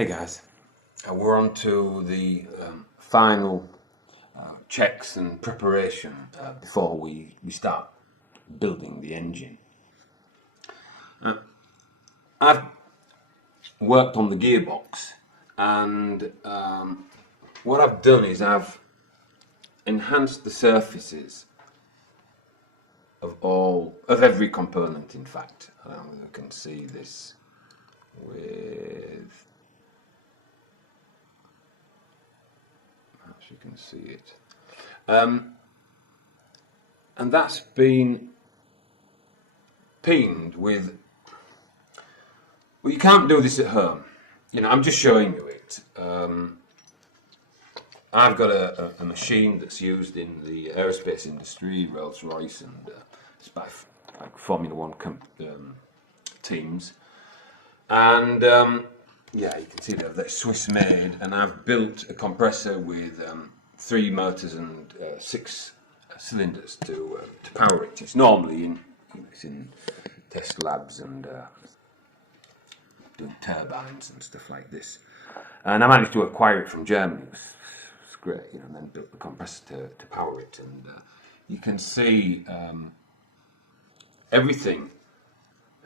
Hey guys, we're on to the final checks and preparation before we start building the engine. I've worked on the gearbox, and what I've done is I've enhanced the surfaces of every component. In fact, you can see this with, perhaps you can see it, and that's been peened with. Well, you can't do this at home. You know, I'm just showing you it. I've got a machine that's used in the aerospace industry, Rolls-Royce, and it's by like Formula One teams. And yeah, you can see they're Swiss made, and I've built a compressor with 3 motors and 6 cylinders to power it. It's normally it's in test labs and doing turbines and stuff like this. And I managed to acquire it from Germany. It was great, you know, and then built the compressor to power it. And you can see everything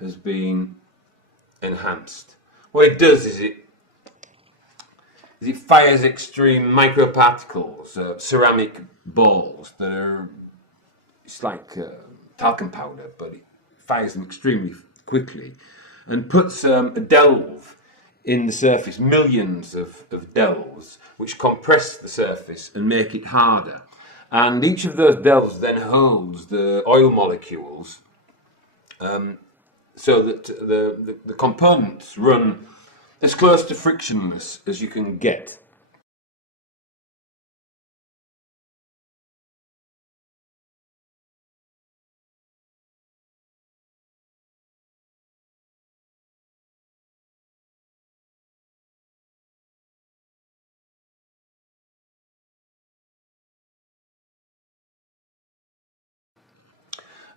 has been enhanced. What it does is it fires extreme microparticles, ceramic balls that are, it's like talcum powder, but it fires them extremely quickly and puts a delve in the surface, millions of delves, which compress the surface and make it harder. And each of those delves then holds the oil molecules so that the components run as close to frictionless as you can get.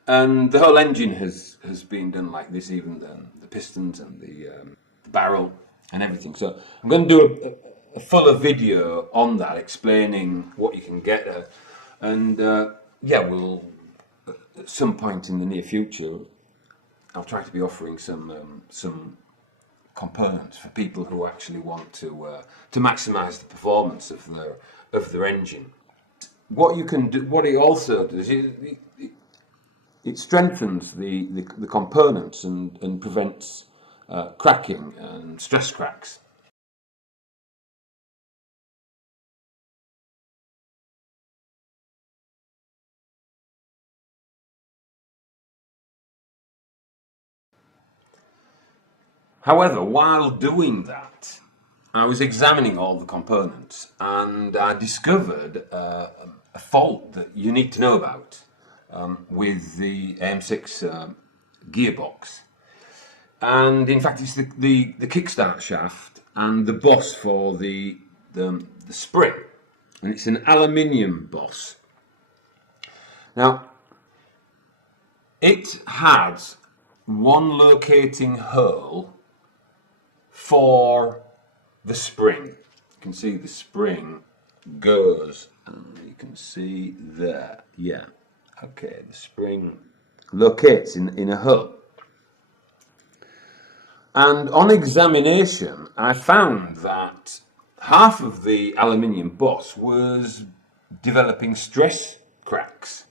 And the whole engine has been done like this, even the pistons and the barrel and everything. So I'm going to do a fuller video on that, explaining what you can get at. And yeah, we'll at some point in the near future, I'll try to be offering some components for people who actually want to maximise the performance of their engine. What you can do, what it also does, it strengthens the components and prevents cracking and stress cracks. However, while doing that, I was examining all the components, and I discovered a fault that you need to know about with the AM6 gearbox. And in fact, it's the kickstart shaft and the boss for the spring, and it's an aluminium boss. Now, it has one locating hole for the spring. You can see the spring goes, and you can see there, yeah, okay, the spring locates in a hole. And on examination, I found that half of the aluminium boss was developing stress cracks.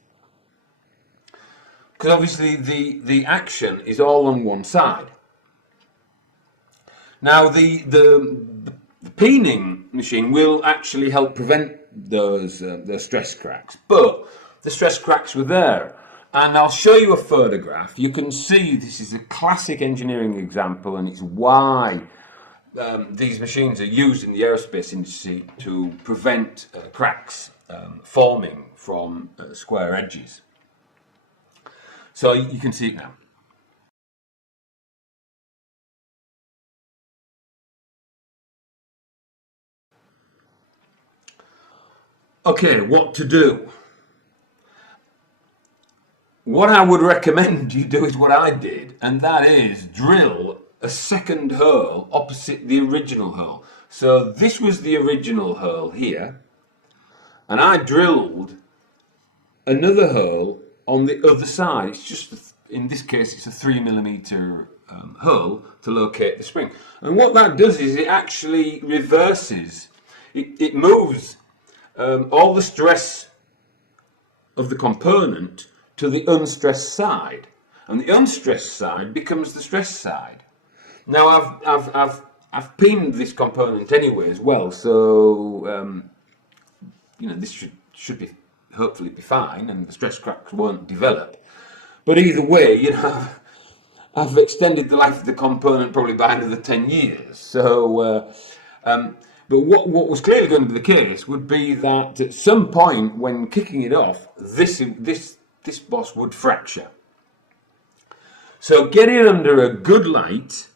Because obviously the action is all on one side. Now the peening machine will actually help prevent those stress cracks, but the stress cracks were there. And I'll show you a photograph. You can see this is a classic engineering example, and it's why these machines are used in the aerospace industry to prevent cracks forming from square edges. So you can see it now. Okay, what to do? What I would recommend you do is what I did, and that is drill a second hole opposite the original hole. So this was the original hole here, and I drilled another hole on the other side. It's just, in this case, it's a 3mm hole to locate the spring. And what that does is it actually reverses, it moves all the stress of the component to the unstressed side, and the unstressed side becomes the stressed side. Now I've pinned this component anyway as well, so you know, this should be hopefully be fine, and the stress cracks won't develop. But either way, you know, I've extended the life of the component probably by another 10 years. So, but what was clearly going to be the case would be that at some point when kicking it off, this boss would fracture. So get it under a good light,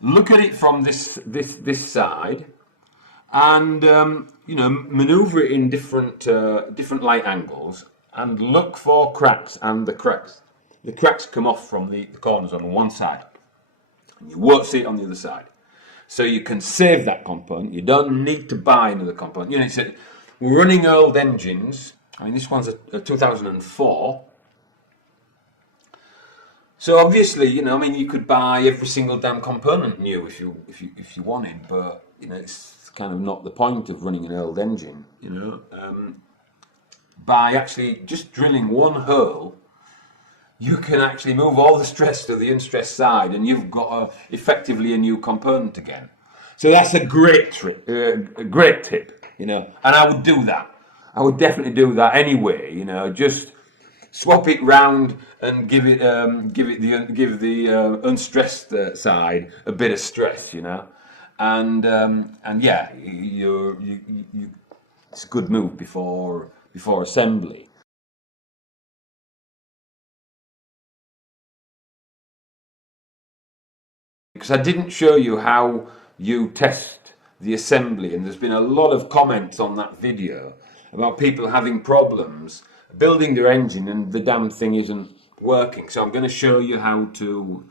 look at it from this side, and you know, maneuver it in different light angles, and look for cracks. And the cracks come off from the corners on one side, and you won't see it on the other side. So you can save that component. You don't need to buy another component. You know, we're running old engines. I mean, this one's a 2004. So obviously, you know, I mean, you could buy every single damn component new if you wanted, but you know, it's kind of not the point of running an old engine. You know, by actually just drilling one hole, you can actually move all the stress to the unstressed side, and you've got effectively a new component again. So that's a great tip, you know, and I would do that. I would definitely do that anyway, you know, just swap it round and give the unstressed side a bit of stress, you know, and yeah, it's a good move before assembly. Because I didn't show you how you test the assembly, and there's been a lot of comments on that video about people having problems building their engine and the damn thing isn't working. So I'm going to show you how to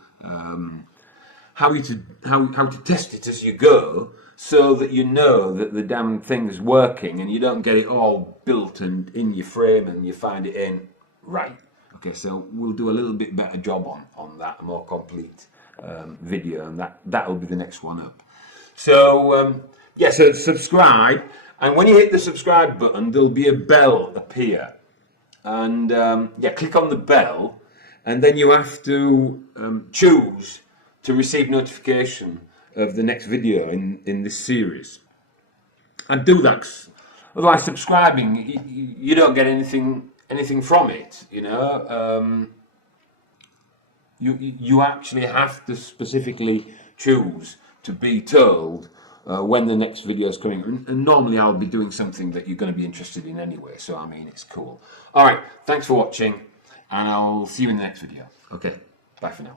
test it as you go, so that you know that the damn thing is working and you don't get it all built and in your frame and you find it ain't right. Okay, so we'll do a little bit better job on that, a more complete video, and that'll be the next one up. So yeah, so subscribe, and when you hit the subscribe button, there'll be a bell appear, and yeah, click on the bell, and then you have to choose to receive notification of the next video in this series, and do that. Otherwise, subscribing, you don't get anything from it, you know. You actually have to specifically choose to be told when the next video is coming. And normally I'll be doing something that you're going to be interested in anyway. So, I mean, it's cool. All right. Thanks for watching. And I'll see you in the next video. Okay. Bye for now.